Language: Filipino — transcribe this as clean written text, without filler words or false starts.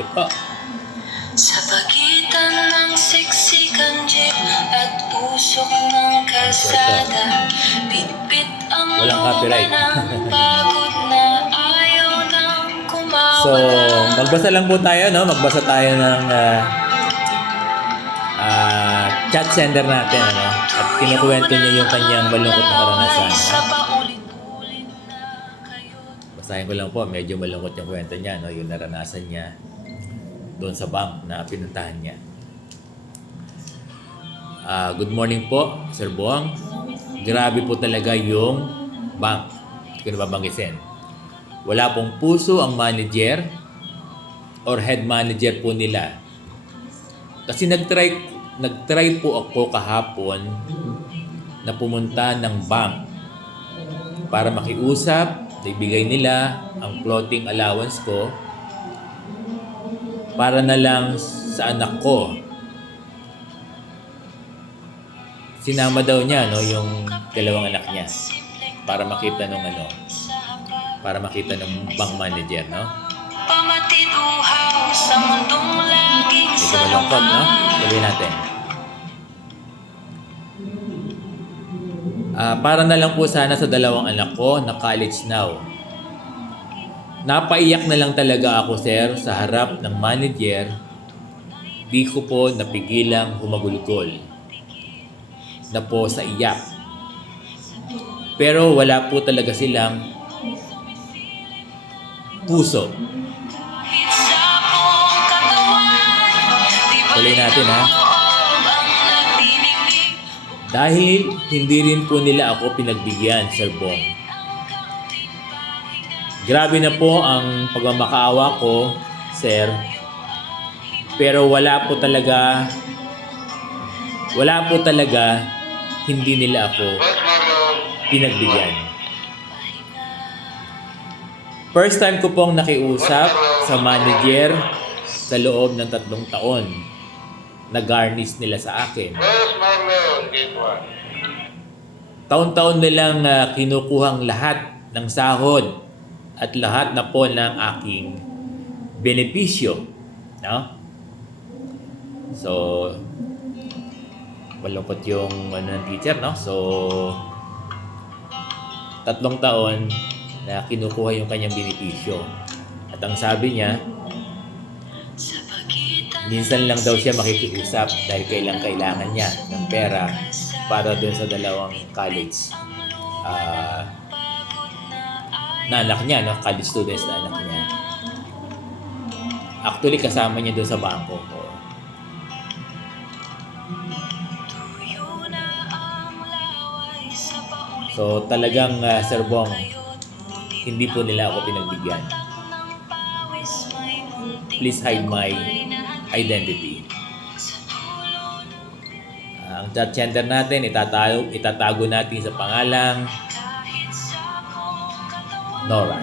Hello po. Sa pagitan ng siksikang jeep at usok ng kalsada, bitbit ang Walang copyright. ng pagod na ayaw nang kumawala. So, magbasa lang po tayo, no? Magbasa tayo ng chat sender natin, ano? At kinukwento niya yung kanyang malungkot na karanasan, no? Basahin ko lang po, medyo malungkot yung kwento niya, no? Yung naranasan niya doon sa bank na pinuntahan niya. Good morning po, Sir Boang. Grabe po talaga yung bank. Hindi ko nababanggitin. Wala pong puso ang manager or head manager po nila. Kasi nagtry po ako kahapon na pumunta ng bank para makiusap, ibigay nila ang floating allowance ko para na lang sa anak ko. Sinama daw niya, no, yung dalawang anak niya para makita nung para makita ng bank manager, no? Pamatiduhaw sa mundong laging Medyo malungkot, no? Tuloy natin. Para na lang po sana sa dalawang anak ko na college now. Napaiyak na lang talaga ako, sir, sa harap ng manager. Di ko po napigilang humagulgol na po sa iyak. Pero wala po talaga silang puso. Tuloy natin, ha? Dahil hindi rin po nila ako pinagbigyan, Sir Bong. Grabe na po ang pagmamakaawa ko, sir. Pero wala po talaga hindi nila ako pinagbigyan. First time ko pong nakiusap sa manager sa loob ng 3 taon na garnish nila sa akin. Taon-taon nilang kinukuhang lahat ng sahod at lahat na po ng aking benepisyo, no? So, malungkot yung ng teacher, no? So, 3 taon na kinukuha yung kanyang benepisyo. At ang sabi niya, minsan lang daw siya makikiusap dahil kailangan niya ng pera para doon sa dalawang college na anak niya, no? College students na anak niya. Actually, kasama niya doon sa bangko. So, talagang, Sir Bong, hindi po nila ako pinagbigyan. Please hide my identity. Ang chat center natin, itatago natin sa pangalang Nora.